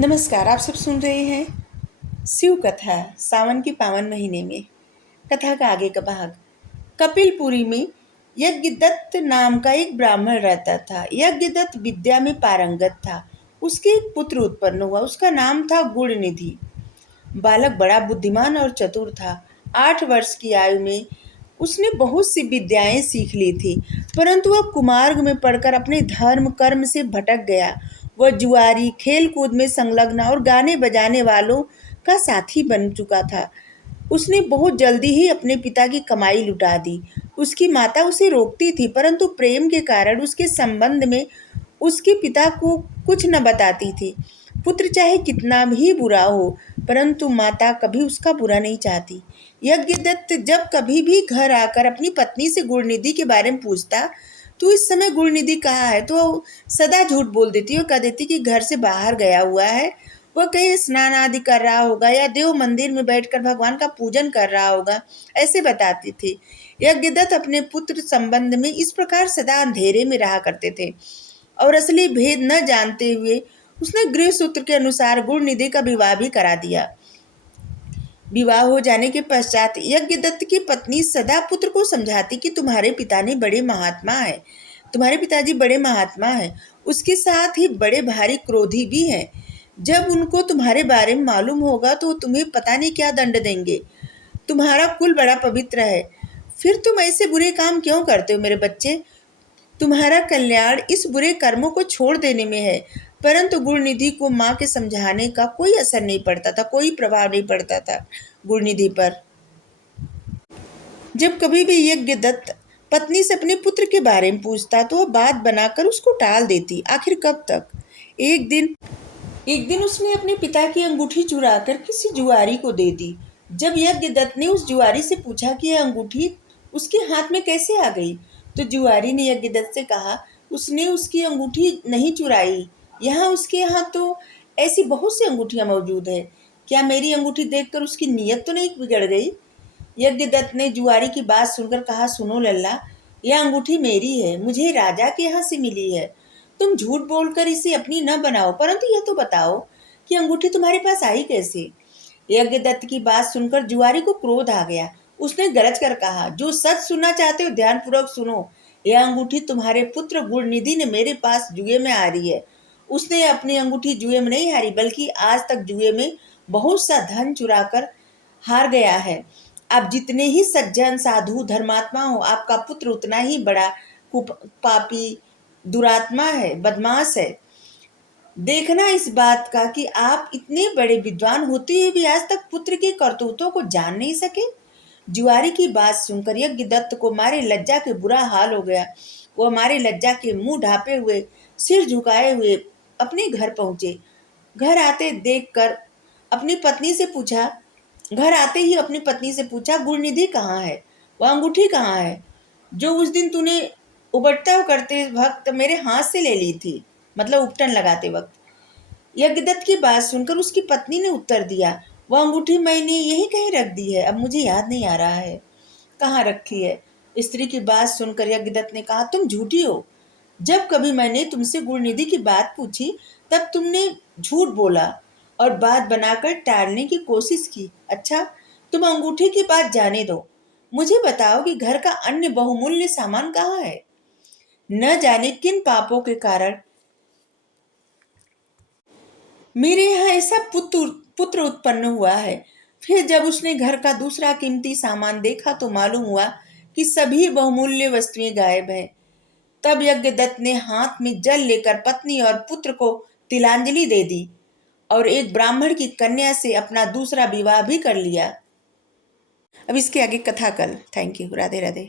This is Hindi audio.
नमस्कार। आप सब सुन रहे हैं शिव कथा सावन के पावन महीने में। कथा का आगे का भाग। कपिलपुरी में यज्ञदत्त नाम का एक ब्राह्मण रहता था। यज्ञदत्त विद्या में पारंगत था। उसके एक पुत्र उत्पन्न हुआ। उसका नाम था गुणनिधि। बालक बड़ा बुद्धिमान और चतुर था। 8 वर्ष की आयु में उसने बहुत सी विद्याएं सीख ली थी, परंतु वह कुमार्ग में पढ़कर अपने धर्म कर्म से भटक गया। वह जुआरी, खेल कूद में संलग्न और गाने बजाने वालों का साथी बन चुका था। उसने बहुत जल्दी ही अपने पिता की कमाई लुटा दी। उसकी माता उसे रोकती थी, परंतु प्रेम के कारण उसके संबंध में उसके पिता को कुछ न बताती थी। पुत्र चाहे कितना भी बुरा हो, परंतु माता कभी उसका बुरा नहीं चाहती। यज्ञदत्त जब कभी भी घर आकर अपनी पत्नी से गुणनिधि के बारे में पूछता, तो इस समय गुणनिधि कहाँ है, तो सदा झूठ बोल देती और कह देती कि घर से बाहर गया हुआ है। वह कहीं स्नान आदि कर रहा होगा या देव मंदिर में बैठकर भगवान का पूजन कर रहा होगा, ऐसे बताती थी। यज्ञदत्त अपने पुत्र संबंध में इस प्रकार सदा अंधेरे में रहा करते थे और असली भेद न जानते हुए उसने गृह सूत्र के अनुसार गुणनिधि का विवाह भी करा दिया। विवाह हो जाने के पश्चात यज्ञदत्त की पत्नी सदा पुत्र को समझाती कि तुम्हारे पिताजी बड़े महात्मा हैं। उसके साथ ही बड़े भारी क्रोधी भी हैं। जब उनको तुम्हारे बारे में मालूम होगा तो तुम्हें पता नहीं क्या दंड देंगे। तुम्हारा कुल बड़ा पवित्र है, फिर तुम ऐसे बुरे काम क्यों करते हो मेरे बच्चे? तुम्हारा कल्याण इस बुरे कर्मों को छोड़ देने में है। परंतु गुणनिधि को माँ के समझाने का कोई असर नहीं पड़ता था, कोई प्रभाव नहीं पड़ता था गुणनिधि पर। जब कभी भी यज्ञदत्त पत्नी से अपने पुत्र के बारे में पूछता तो वह बात बनाकर उसको टाल देती। आखिर कब तक? एक दिन उसने अपने पिता की अंगूठी चुराकर किसी जुआरी को दे दी। जब यज्ञदत्त ने उस जुआरी से पूछा कि यह अंगूठी उसके हाथ में कैसे आ गई, तो जुआरी ने यज्ञदत्त से कहा, उसने उसकी अंगूठी नहीं चुराई। उसके यहाँ तो ऐसी बहुत सी अंगूठियां मौजूद है। क्या मेरी अंगूठी देखकर उसकी नीयत तो नहीं बिगड़ गई? यज्ञदत्त ने जुआरी की बात सुनकर कहा, सुनो लल्ला, यह अंगूठी मेरी है, मुझे राजा के यहाँ से मिली है। तुम झूठ बोलकर इसे अपनी न बनाओ, परंतु यह तो बताओ कि अंगूठी तुम्हारे पास आई कैसे? यज्ञदत्त की बात सुनकर जुआरी को क्रोध आ गया। उसने गरज कर कहा, जो सच सुनना चाहते हो ध्यानपूर्वक सुनो। यह अंगूठी तुम्हारे पुत्र गुणनिधि ने मेरे पास जुए में हारी है। उसने अपनी अंगूठी जुए में नहीं हारी, बल्कि आज तक जुए में बहुत सा धन चुराकर हार गया है। आप जितने ही सज्जन, साधु, धर्मात्मा हो, आपका पुत्र उतना ही बड़ा पापी, दुरात्मा है, बदमाश है। देखना इस बात का कि आप इतने बड़े विद्वान होते हुए भी आज तक पुत्र के करतूतों को जान नहीं सके। जुआरी की बात सुनकर यज्ञदत्त को मारे लज्जा के बुरा हाल हो गया। वो हमारे लज्जा के मुंह ढांपे हुए, सिर झुकाए हुए अपने घर पहुंचे। घर आते देखकर अपनी पत्नी से पूछा घर आते ही अपनी पत्नी से पूछा, गुणनिधि कहाँ है? वह अंगूठी कहाँ है जो उस दिन तूने उबटता करते वक्त मेरे हाथ से ले ली थी, मतलब उपटन लगाते वक्त? यज्ञदत्त की बात सुनकर उसकी पत्नी ने उत्तर दिया, वह अंगूठी मैंने यहीं कहीं रख दी है, अब मुझे याद नहीं आ रहा है कहाँ रखी है। स्त्री की बात सुनकर यज्ञदत्त ने कहा, तुम झूठी हो। जब कभी मैंने तुमसे गुणनिधि की बात पूछी तब तुमने झूठ बोला और बात बनाकर टालने की कोशिश की। अच्छा, तुम अंगूठी की बात जाने दो, मुझे बताओ कि घर का अन्य बहुमूल्य सामान कहाँ है? न जाने किन पापों के कारण मेरे यहाँ ऐसा पुत्र उत्पन्न हुआ है। फिर जब उसने घर का दूसरा कीमती सामान देखा तो मालूम हुआ कि सभी बहुमूल्य वस्तुएं गायब हैं। तब यज्ञदत्त ने हाथ में जल लेकर पत्नी और पुत्र को तिलांजलि दे दी और एक ब्राह्मण की कन्या से अपना दूसरा विवाह भी कर लिया। अब इसके आगे कथा कल। Thank you. राधे राधे।